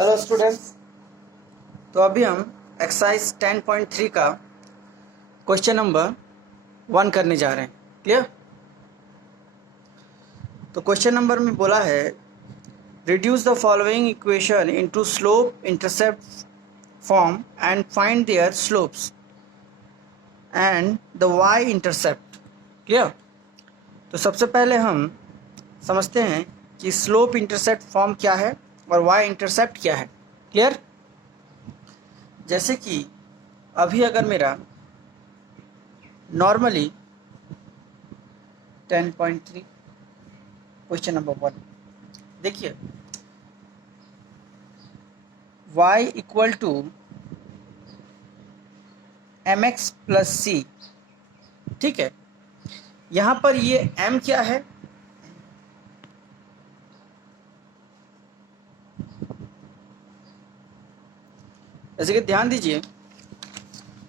Hello students. तो अभी हम एक्सरसाइज 10.3 का क्वेश्चन नंबर 1 करने जा रहे हैं। क्लियर? तो क्वेश्चन नंबर में बोला है reduce the following equation into slope intercept form and find their slopes and the Y intercept. Clear? तो सबसे पहले हम समझते हैं कि स्लोप इंटरसेप्ट फॉर्म क्या है और वाई इंटरसेप्ट क्या है। क्लियर? जैसे कि अभी अगर मेरा नॉर्मली 10.3 क्वेश्चन नंबर 1 देखिए, y equal to M X plus C. ठीक है, यहाँ पर ये m क्या है? जैसे कि ध्यान दीजिए,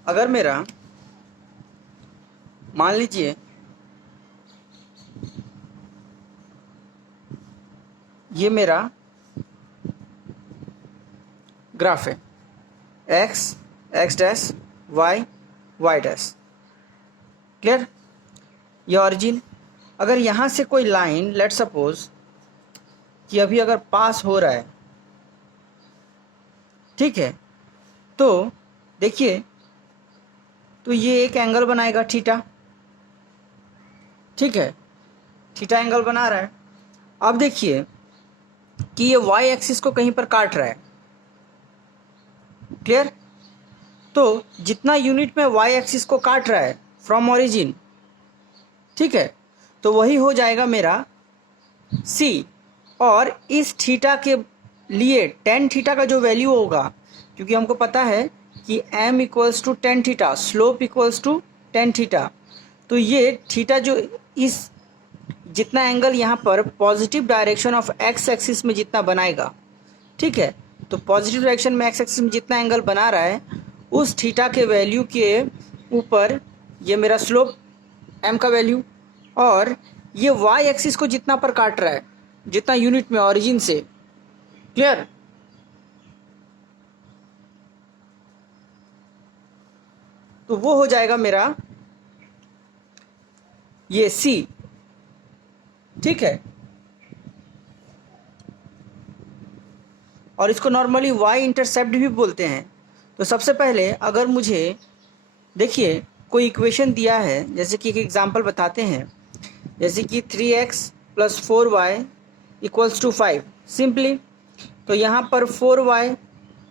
अगर मेरा मान लीजिए ये मेरा ग्राफ है x x dash y y dash. Clear? ये ऑरिजिन, अगर यहाँ से कोई लाइन लेट सपोज कि अभी अगर पास हो रहा है, ठीक है, तो देखिए, तो ये एक एंगल बनाएगा थीटा। ठीक है, थीटा एंगल बना रहा है। अब देखिए कि ये y एक्सिस को कहीं पर काट रहा है। क्लियर? तो जितना यूनिट में y एक्सिस को काट रहा है फ्रॉम ओरिजिन, ठीक है, तो वही हो जाएगा मेरा c। और इस थीटा के लिए टेन थीटा का जो वैल्यू होगा, क्योंकि हमको पता है कि m equals to tan theta, slope equals to tan theta, तो ये थीटा जो इस जितना एंगल यहाँ पर positive direction of x axis में जितना बनाएगा, ठीक है, तो पॉजिटिव डायरेक्शन में x एक्सिस में जितना एंगल बना रहा है उस थीटा के वैल्यू के ऊपर ये मेरा स्लोप m का वैल्यू, और ये y एक्सिस को जितना पर काट रहा है, जितना यूनिट में ओरिजिन से। क्लियर? तो वो हो जाएगा मेरा ये c। ठीक है, और इसको नॉर्मली y इंटरसेप्ट भी बोलते हैं। तो सबसे पहले अगर मुझे देखिए कोई इक्वेशन दिया है, जैसे कि एक एग्जांपल बताते हैं, जैसे कि 3x plus 4y equals to 5 simply. तो यहाँ पर 4y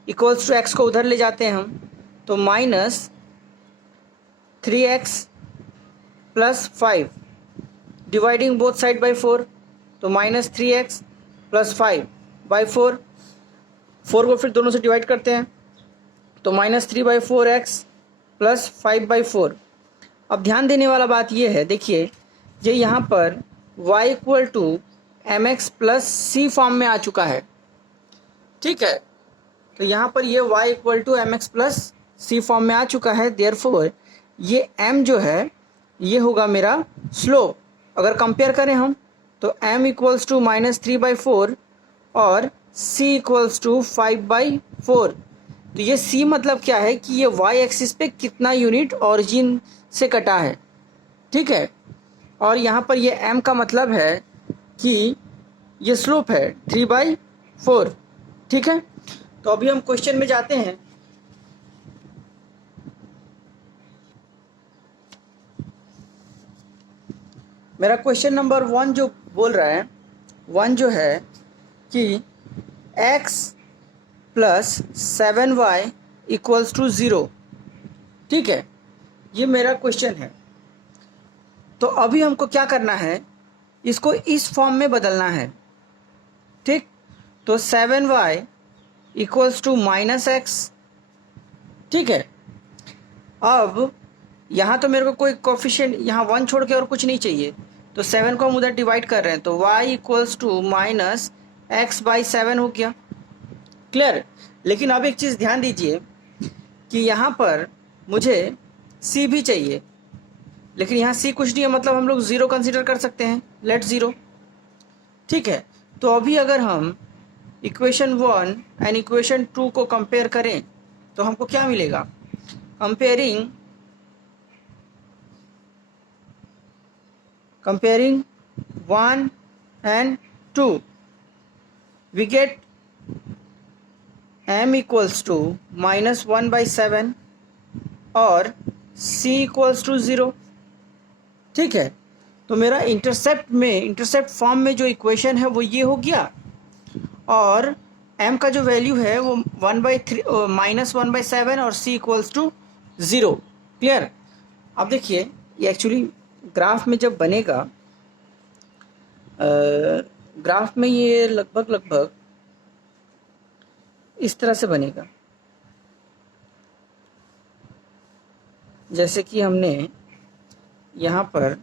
इक्वल्स टू x को उधर ले जाते हैं हम, तो minus 3x plus 5 dividing both side by 4, तो माइनस 3x प्लस 5 बाई 4 को फिर दोनों से डिवाइड करते हैं, तो माइनस 3/4x प्लस 5/4। अब ध्यान देने वाला बात ये है, देखिए ये यहाँ पर y equal to M X plus C form में आ चुका है। ठीक है, तो यहाँ पर ये y equal to M X plus C form में आ चुका है। देयरफॉर ये m जो है ये होगा मेरा स्लोप। अगर कंपेयर करें हम, तो m इक्वल्स टू -3/4 और c इक्वल्स टू 5/4। तो ये c मतलब क्या है कि ये y एक्सिस पे कितना यूनिट ऑरिजिन से कटा है। ठीक है, और यहाँ पर ये m का मतलब है कि ये स्लोप है 3/4। ठीक है, तो अभी हम क्वेश्चन में जाते हैं। मेरा क्वेश्चन नंबर 1 जो बोल रहा है, 1 जो है कि x plus 7y equals to 0। ठीक है, ये मेरा क्वेश्चन है। तो अभी हमको क्या करना है, इसको इस फॉर्म में बदलना है। ठीक, तो 7y इक्वल्स टू -x। ठीक है, अब यहाँ तो मेरे को कोई कोफिशिएंट यहाँ 1 छोड़ के और कुछ नहीं चाहिए, तो 7 को हम उधर डिवाइड कर रहे हैं, तो y इक्वल्स टू -x/7 हो गया। क्लियर? लेकिन अब एक चीज़ ध्यान दीजिए कि यहाँ पर मुझे c भी चाहिए, लेकिन यहाँ c कुछ नहीं है, मतलब हम लोग 0 कंसीडर कर सकते हैं, लेट 0। ठीक है, तो अभी अगर हम इक्वेशन 1 एंड इक्वेशन 2 को कंपेयर करें तो हमको क्या मिलेगा? Comparing 1 and 2, we get m equals to -1/7 और c equals to 0। ठीक है, तो मेरा इंटरसेप्ट फॉर्म में जो इक्वेशन है वो ये हो गया, और m का जो वैल्यू है वो -1/7 और c इक्वल्स टू 0। क्लियर? अब देखिए, ये एक्चुअली ग्राफ में जब बनेगा, ग्राफ में ये लगभग इस तरह से बनेगा, जैसे कि हमने यहाँ पर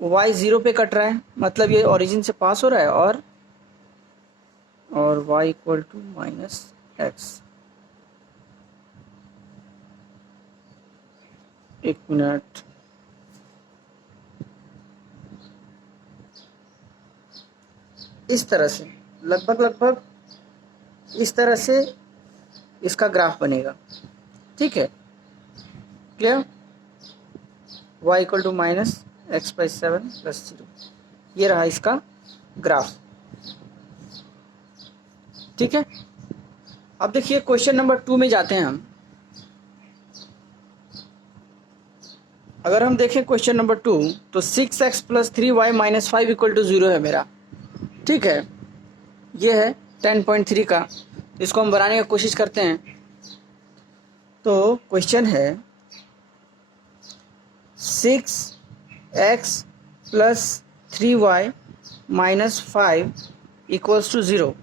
y 0 पे कट रहा है, मतलब ये ओरिजिन से पास हो रहा है, और y इक्वल टू -x। एक मिनट, इस तरह से लगभग इस तरह से इसका ग्राफ बनेगा। ठीक है, clear? y equal to -x/7 + 0, ये रहा इसका ग्राफ। ठीक है, अब देखिए क्वेश्चन नंबर 2 में जाते हैं हम। अगर हम देखें क्वेश्चन नंबर 2, तो 6x + 3y - 5 = 0 है मेरा। ठीक है, ये है 10.3 का, इसको हम बनाने की कोशिश करते हैं। तो क्वेश्चन है 6x + 3y - 5 = 0।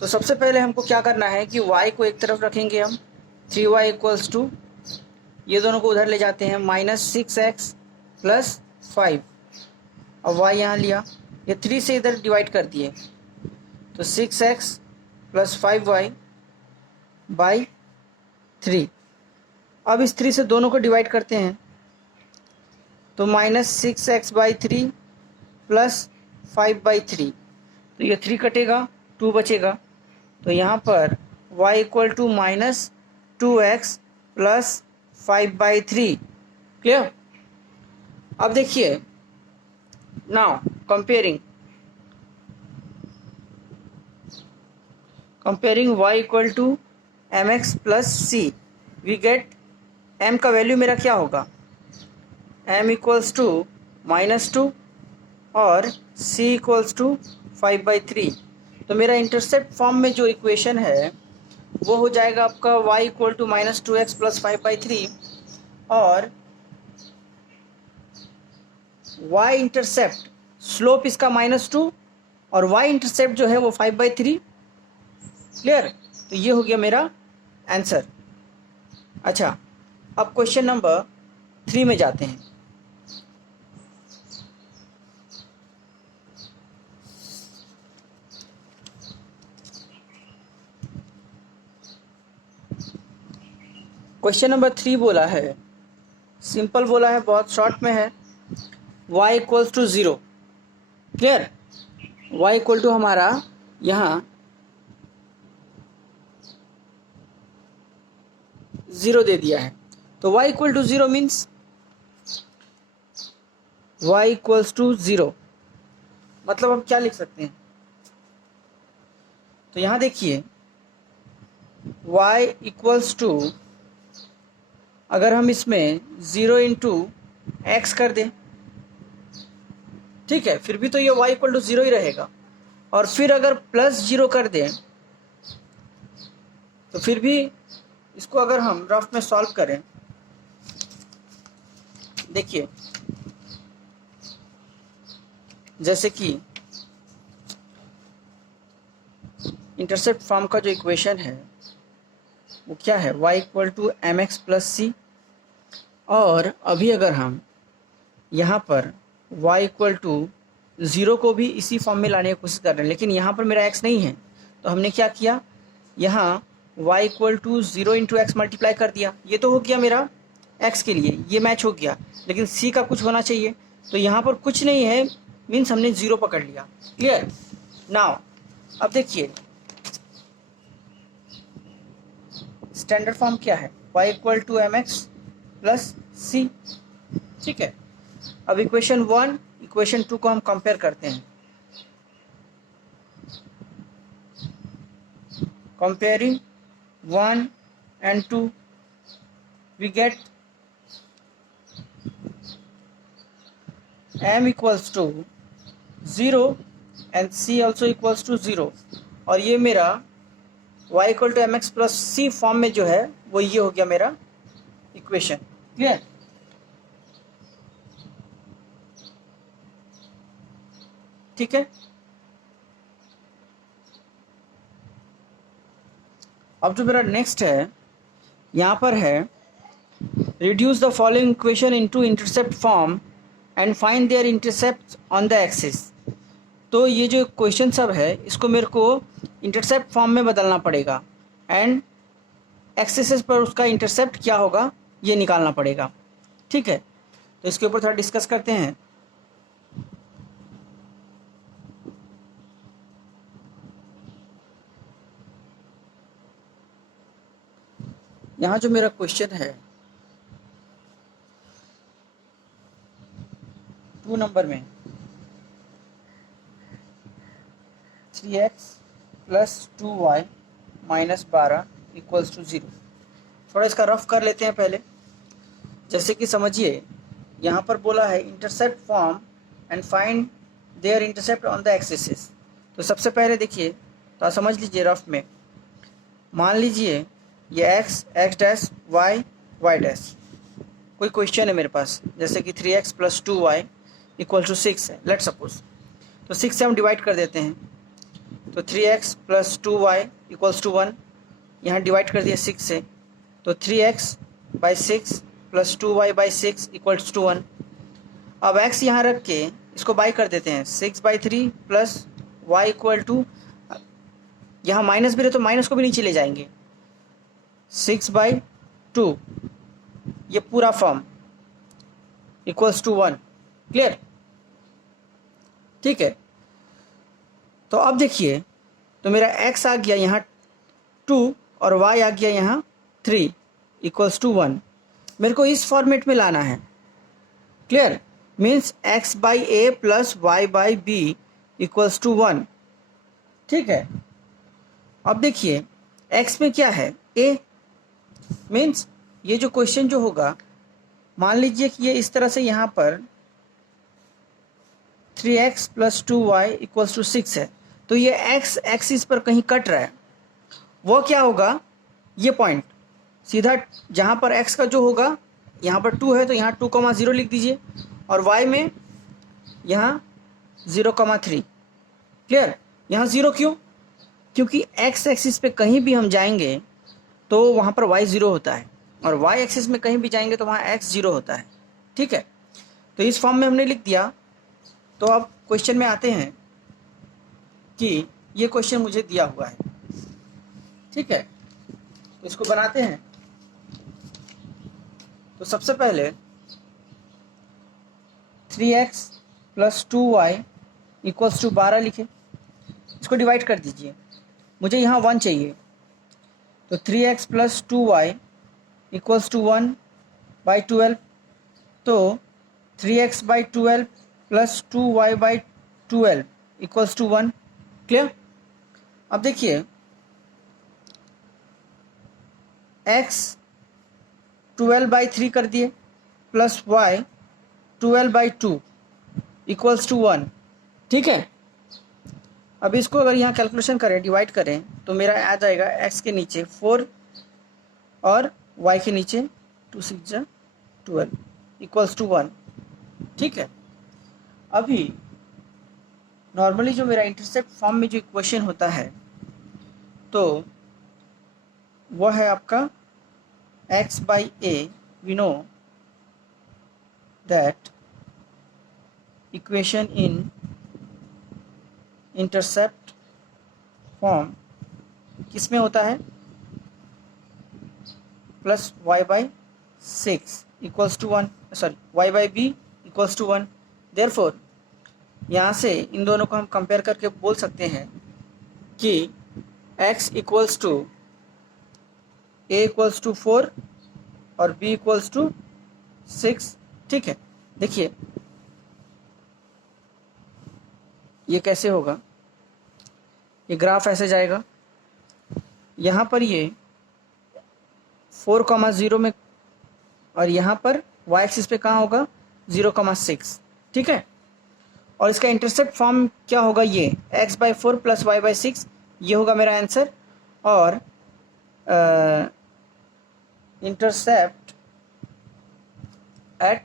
तो सबसे पहले हमको क्या करना है कि y को एक तरफ रखेंगे हम, 3y = ये दोनों को उधर ले जाते हैं, -6x + 5। अब y यहाँ लिया, ये 3 से इधर डिवाइड कर दिए, तो 6x + 5y / 3। अब इस 3 से दोनों को डिवाइड करते हैं, तो -6x/3 + 5/3, तो ये 3 कटेगा, 2 बचेगा। तो यहाँ पर y equal to -2x + 5/3। Clear? अब देखिए, now comparing y equal to mx + c, we get m का वैल्यू मेरा क्या होगा? m इक्वल्स टू -2 और c इक्वल्स टू 5/3। तो मेरा इंटरसेप्ट फॉर्म में जो इक्वेशन है वो हो जाएगा आपका y इक्वल टू -2x + 5/3, और y इंटरसेप्ट स्लोप इसका -2 और y इंटरसेप्ट जो है वो 5/3। क्लियर? तो ये हो गया मेरा आंसर। अच्छा, अब क्वेश्चन नंबर 3 में जाते हैं। क्वेश्चन नंबर 3 बोला है, सिंपल बोला है, बहुत शॉर्ट में है, y equals to 0। Clear? y equal to हमारा यहाँ 0 दे दिया है, तो y equal to 0 means y equals to 0, मतलब हम क्या लिख सकते हैं? तो यहाँ देखिए, y इक्वल्स टू, अगर हम इसमें 0 × x कर दें, ठीक है, फिर भी तो ये y इक्वल टू 0 ही रहेगा, और फिर अगर +0 कर दें तो फिर भी इसको अगर हम रफ में सॉल्व करें, देखिए जैसे कि इंटरसेप्ट फॉर्म का जो इक्वेशन है वो क्या है? y equal to mx + c, और अभी अगर हम यहाँ पर y इक्वल टू 0 को भी इसी फॉर्म में लाने की कोशिश कर रहे हैं, लेकिन यहाँ पर मेरा x नहीं है, तो हमने क्या किया, यहाँ y equal to 0 × x multiply कर दिया। ये तो हो गया मेरा x के लिए, ये मैच हो गया, लेकिन c का कुछ होना चाहिए, तो यहाँ पर कुछ नहीं है, मीन्स हमने 0 पकड़ लिया। क्लियर? नाउ अब देखिए स्टैंडर्ड फॉर्म क्या है, y equal to M X plus C. ठीक है, अब इक्वेशन 1 इक्वेशन 2 को हम कंपेयर करते हैं। Comparing 1 and 2 we get m equals to 0 and c also equals to 0, और ये मेरा y equal to M X plus C form में जो है वो ये हो गया मेरा इक्वेशन। क्लियर? ठीक है, अब जो मेरा नेक्स्ट है यहाँ पर है reduce the following equation into intercept form and find their intercept on the axis. तो ये जो क्वेश्चन सब है इसको मेरे को इंटरसेप्ट फॉर्म में बदलना पड़ेगा एंड एक्सिस पर उसका इंटरसेप्ट क्या होगा ये निकालना पड़ेगा। ठीक है, तो इसके ऊपर थोड़ा डिस्कस करते हैं। यहाँ जो मेरा क्वेश्चन है 2 नंबर में 3x plus 2y minus 12 equals to 0। थोड़ा इसका रफ कर लेते हैं पहले। जैसे कि समझिए यहाँ पर बोला है intercept form and find their intercept on the axis. तो सबसे पहले देखिए, तो समझ लीजिए रफ में, मान लीजिए ये x डैश y डैश कोई क्वेश्चन है मेरे पास, जैसे कि 3x plus 2y equal to 6 है, लेट सपोज। तो 6 से हम डिवाइड कर देते हैं, तो 3x plus 2y equals to 1, यहाँ डिवाइड कर दिया 6 से, तो 3x by 6 plus 2y by 6 equals to 1। अब x यहाँ रख के इसको बाई कर देते हैं, 6/3 प्लस y इक्वल टू, यहाँ माइनस भी रहे तो माइनस को भी नीचे ले जाएंगे, 6/2 ये पूरा फॉर्म इक्वल्स टू 1। क्लियर? ठीक है, तो अब देखिए, तो मेरा x आ गया यहाँ 2 और y आ गया यहाँ 3 इक्वल्स टू 1। मेरे को इस फॉर्मेट में लाना है। Clear? Means x by A plus Y by B equals to 1। ठीक है, अब देखिए x में क्या है, a, मीन्स ये जो क्वेश्चन जो होगा, मान लीजिए कि ये इस तरह से यहाँ पर 3x plus 2y equals to 6 है, तो ये x एक्सिस पर कहीं कट रहा है, वो क्या होगा, ये पॉइंट सीधा जहाँ पर x का जो होगा, यहाँ पर 2 है तो यहाँ 2,0 लिख दीजिए, और y में यहाँ 0,3। क्लियर? यहाँ 0 क्यों? क्योंकि x एक्सिस पे कहीं भी हम जाएंगे तो वहाँ पर y 0 होता है, और y एक्सिस में कहीं भी जाएंगे तो वहाँ x 0 होता है। ठीक है, तो इस फॉर्म में हमने लिख दिया। तो अब क्वेश्चन में आते हैं कि ये क्वेश्चन मुझे दिया हुआ है। ठीक है, तो इसको बनाते हैं। तो सबसे पहले 3x plus 2y equals to 12 लिखे, इसको डिवाइड कर दीजिए। मुझे यहाँ 1 चाहिए, तो 3x plus 2y equals to 1/12, तो 3x by 12 plus 2y by 12 equals to 1। Clear? अब देखिए x 12/3 कर दिए प्लस y 12/2 इक्वल्स टू 1। ठीक है, अब इसको अगर यहाँ कैलकुलेशन करें, डिवाइड करें, तो मेरा आ जाएगा x के नीचे 4 और y के नीचे 2 6 12 इक्वल्स टू 1। ठीक है, अभी नॉर्मली जो मेरा इंटरसेप्ट फॉर्म में जो इक्वेशन होता है तो वह है आपका x by A. We know that equation in intercept form किस में होता है, plus y by 6 equals to 1, sorry y by B equals to 1। Therefore यहाँ से इन दोनों को हम कंपेयर करके बोल सकते हैं कि x equals to a equals to 4 और b इक्वल्स टू 6। ठीक है, देखिए ये कैसे होगा, ये ग्राफ ऐसे जाएगा, यहाँ पर ये 4,0 में और यहाँ पर y एक्सिस पे कहाँ होगा 0,6। ठीक है, और इसका इंटरसेप्ट फॉर्म क्या होगा, ये x/4 प्लस y/6, ये होगा मेरा आंसर। और इंटरसेप्ट एट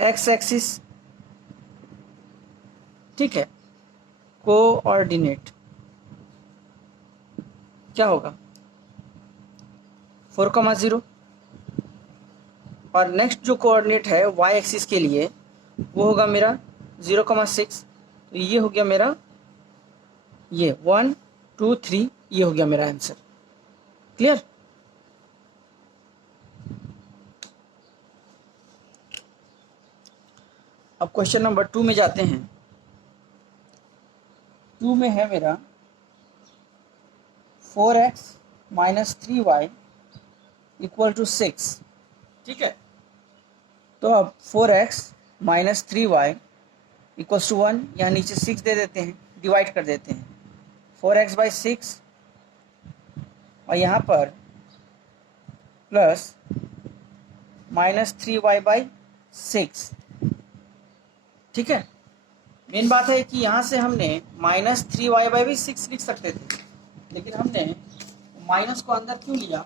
x एक्सिस, ठीक है, कोऑर्डिनेट क्या होगा 4,0, और नेक्स्ट जो कोऑर्डिनेट है y एक्सिस के लिए वो होगा मेरा 0,6। तो ये हो गया मेरा, ये 1 2 3, ये हो गया मेरा आंसर। क्लियर? अब क्वेश्चन नंबर 2 में जाते हैं। 2 में है मेरा 4x minus 3y equal to 6। ठीक है, तो अब 4x minus 3y equals to 1, यहाँ नीचे 6 दे देते हैं, डिवाइड कर देते हैं 4x/6 और यहाँ पर प्लस माइनस 3y/6। ठीक है, मेन बात है कि यहाँ से हमने माइनस 3y/6 लिख सकते थे, लेकिन हमने माइनस को अंदर क्यों लिया,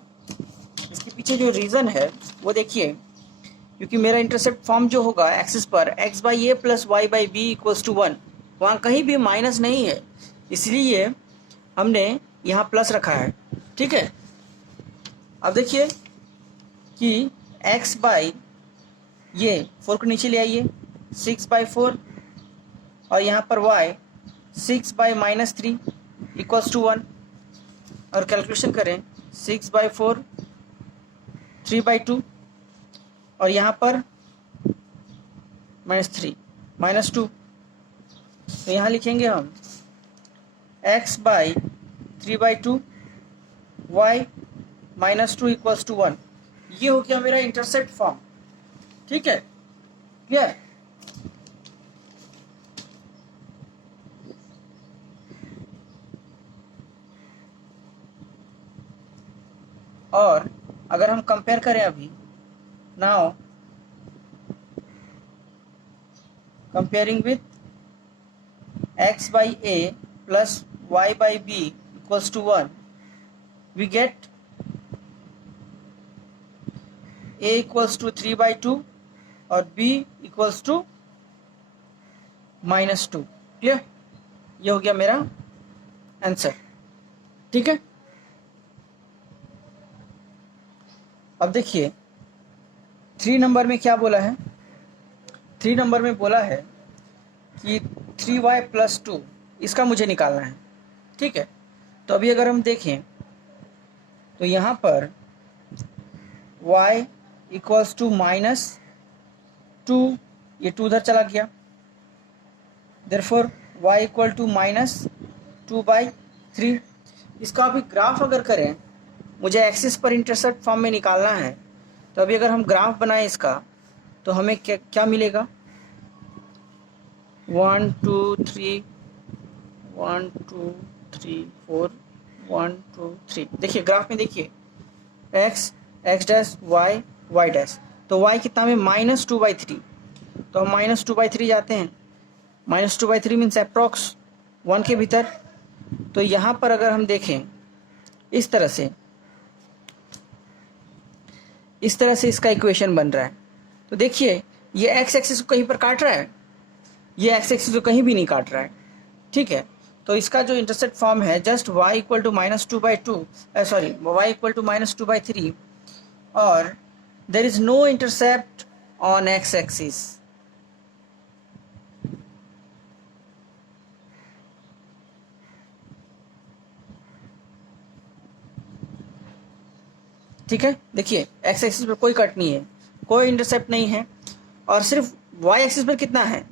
इसके पीछे जो रीज़न है वो देखिए, क्योंकि मेरा इंटरसेप्ट फॉर्म जो होगा एक्सिस पर x/a plus y/b equals to 1, वहाँ कहीं भी माइनस नहीं है, इसलिए हमने यहाँ प्लस रखा है। ठीक है, अब देखिए कि x बाई ये 4 को नीचे ले आइए 6/4 और यहाँ पर y 6/-3 इक्वल्स टू 1, और कैलकुलेशन करें 6/4 3/2 और यहाँ पर -3 -2, तो यहाँ लिखेंगे हम x/3/2 y -2 इक्वल्स टू 1। ये हो गया मेरा इंटरसेप्ट फॉर्म। ठीक है, क्लियर? और अगर हम कंपेयर करें अभी, now comparing with x/a plus y/b equals to 1, we get a equals to 3/2 और b इक्वल्स टू -2। क्लियर? ये हो गया मेरा आंसर। ठीक है, अब देखिए 3 नंबर में क्या बोला है। 3 नंबर में बोला है कि 3y प्लस 2, इसका मुझे निकालना है। ठीक है, तो अभी अगर हम देखें तो यहाँ पर y इक्वल्स टू -2, ये 2 उधर चला गया, देयरफॉर y इक्वल टू -2/3। इसका अभी ग्राफ अगर करें, मुझे एक्सिस पर इंटरसेप्ट फॉर्म में निकालना है, तो अभी अगर हम ग्राफ बनाएं इसका, तो हमें क्या मिलेगा 1 2 3 1 2 3 4 1 2 3। देखिए ग्राफ में देखिए x डैश y डैश, तो y कितना में -2/3, तो हम -2/3 जाते हैं, -2/3 मीन्स अप्रॉक्स 1 के भीतर। तो यहाँ पर अगर हम देखें इस तरह से इसका इक्वेशन बन रहा है, तो देखिए ये x एक्सिस को कहीं पर काट रहा है, ये x एक्सिस को कहीं भी नहीं काट रहा है। ठीक है, तो इसका जो इंटरसेप्ट फॉर्म है just y equal to -2/2, sorry y equal to -2/3 और there is no intercept on x axis. ठीक है, देखिए x एक्सिस पर कोई कट नहीं है, कोई इंटरसेप्ट नहीं है, और सिर्फ y एक्सिस पर कितना है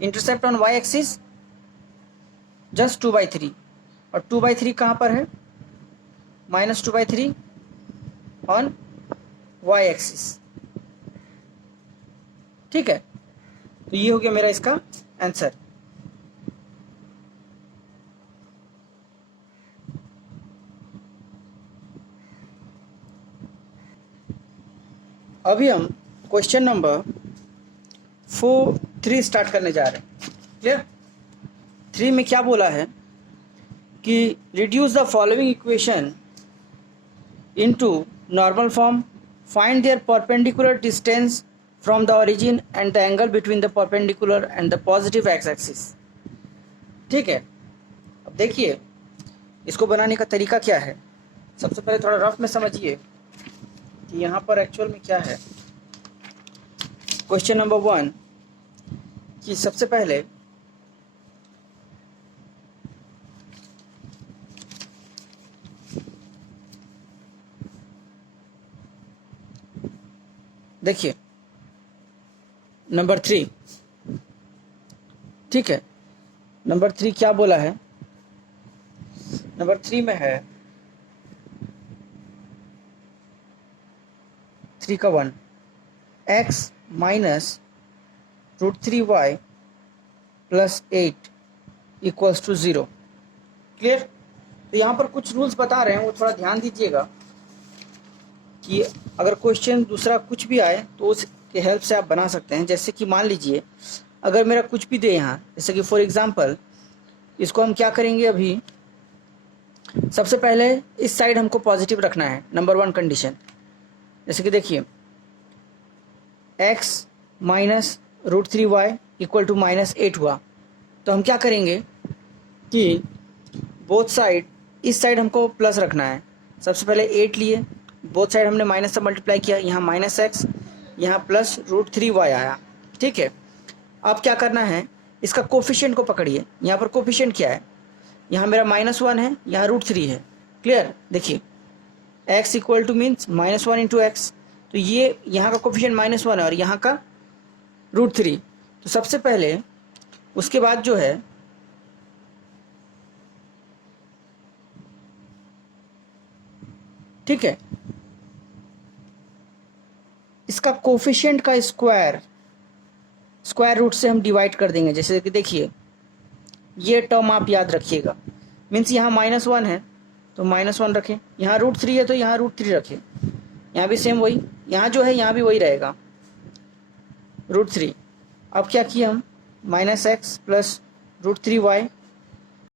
intercept on y axis just 2/3, और 2/3 कहाँ पर है, -2/3 ऑन y एक्सिस। ठीक है, तो ये हो गया मेरा इसका आंसर। अभी हम क्वेश्चन नंबर 3 स्टार्ट करने जा रहे हैं। क्लियर? 3 में क्या बोला है कि reduce the following equation into normal form, find their perpendicular distance from the origin and the angle between the perpendicular and the positive X axis. ठीक है, अब देखिए इसको बनाने का तरीका क्या है। सबसे पहले थोड़ा रफ में समझिए कि यहाँ पर एक्चुअल में क्या है। क्वेश्चन नंबर 1 कि सबसे पहले देखिए नंबर 3, ठीक है, नंबर 3 क्या बोला है, नंबर 3 में है 3 का 1 x minus √3y plus 8 equals to 0। Clear? तो यहाँ पर कुछ रूल्स बता रहे हैं, वो थोड़ा ध्यान दीजिएगा कि अगर क्वेश्चन दूसरा कुछ भी आए तो उसके हेल्प से आप बना सकते हैं। जैसे कि मान लीजिए अगर मेरा कुछ भी दे यहाँ, जैसे कि फॉर एग्जांपल इसको हम क्या करेंगे, अभी सबसे पहले इस साइड हमको पॉजिटिव रखना है, नंबर 1 कंडीशन। जैसे कि देखिए x minus √3y equal to -8 हुआ, तो हम क्या करेंगे कि बोथ साइड, इस साइड हमको प्लस रखना है। सबसे पहले 8 लिए, बोथ साइड हमने माइनस से मल्टीप्लाई किया, यहाँ -x, यहाँ प्लस √3y आया। ठीक है, अब क्या करना है, इसका कोफिशिएंट को पकड़िए। यहाँ पर कोफिशिएंट क्या है, यहाँ मेरा -1 है, यहाँ √3 है। क्लियर? देखिए x equal two means -1 into x, तो ये यहाँ का कोफिशिएंट -1 है और यहाँ का √3। तो सबसे पहले उसके बाद जो है ठीक है, इसका कोफिशिएंट का स्क्वायर रूट से हम डिवाइड कर देंगे। जैसे कि देखिए ये टर्म आप याद रखिएगा, मीन्स यहाँ -1 है तो -1 रखें, यहाँ √3 है तो यहाँ √3 रखें, यहाँ भी सेम वही, यहाँ जो है यहाँ भी वही रहेगा √3। अब क्या किया हम, -x प्लस √3y